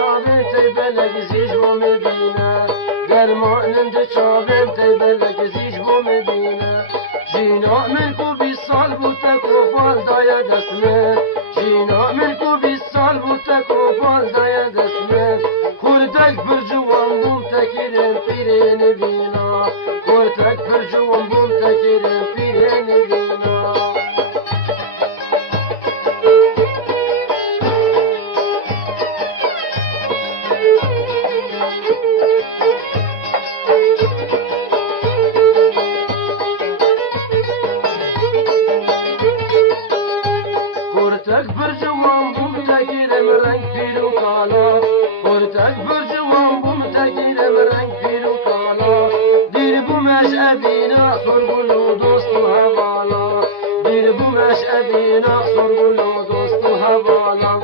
چاوین تی بلگزیش با میبینه درمانند چاوین تی بلگزیش با میبینه جینا من کو 20 سال بود تکو فال دای دست من جینا من کو 20 سال بود تکو فال دای دست من خورتک پر جوان بوم تکیرم پیرین بینا خورتک پر جوان بوم تکیرم پیرین بینا خورتک پر جوان بوم تکیرم رنگ پیرو کالا خورتک پر جوان بوم تکیرم رنگ پیرو کالا دیر بومش ابینا سرگلو دوست و حوالا دیر بومش ابینا سرگلو دوست و حوالا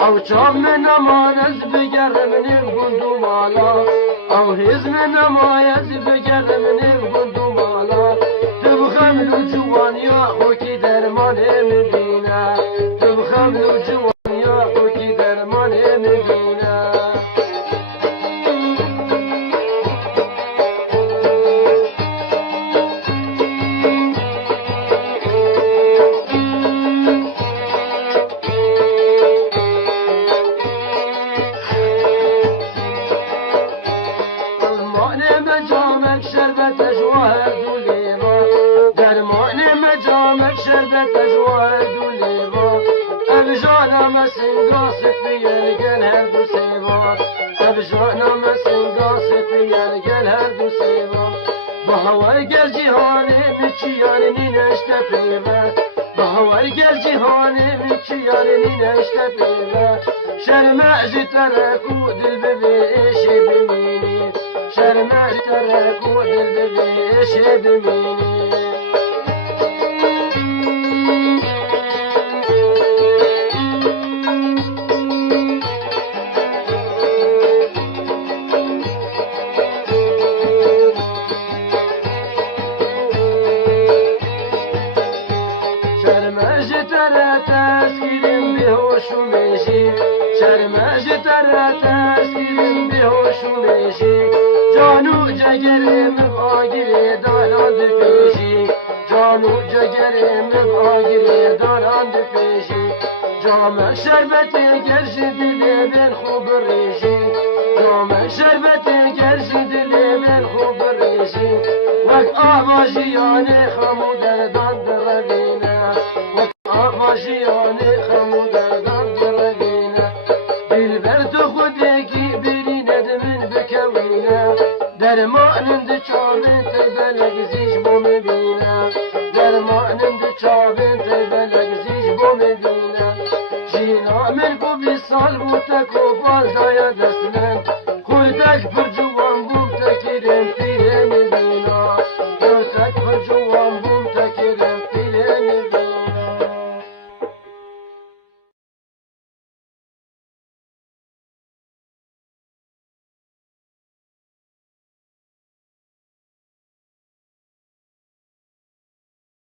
او چاب من نمایز بگرم نیم گندو مالا او هز من نمایز بگرم نیم گندو مالا تبخم لو جوانیا خوکی درمانه میبینه تبخم لو جوانیا خوکی درمانه میبینه شربت جواهر دولیما درمان مجامع شربت جواهر دولیما ابجانا مسنگا سفیر گل هر دو سیما ابجانا مسنگا سفیر گل هر دو سیما با هوای گل جهانی میچیان نینشت پیوه با هوای گل جهانی میچیان نینشت پیوه شرمع جی ترکو دل ببیشی بمینی شرمع جی ترکو دل ببیشی بمینی شرمج ترى تسكير بهوش وماشي شرمج ترى تسكير بهوش وماشي جانو جگر مغاگر دارند پیشی جانو جگر مغاگر دارند پیشی جام شربت گرش دل من خوب ریشی جام شربت گرش دل من خوب ریشی وقت آوازیان خمو دردان دربینه آوازیان خمو دردان دربینه دلبر تو خودکی بریند من بکوینه درمانند چاوین تی بلگزیش با میبینه درمانند چاوین تی بلگزیش با میبینه جینا من کو 20 سال بود تکو باز دای دست من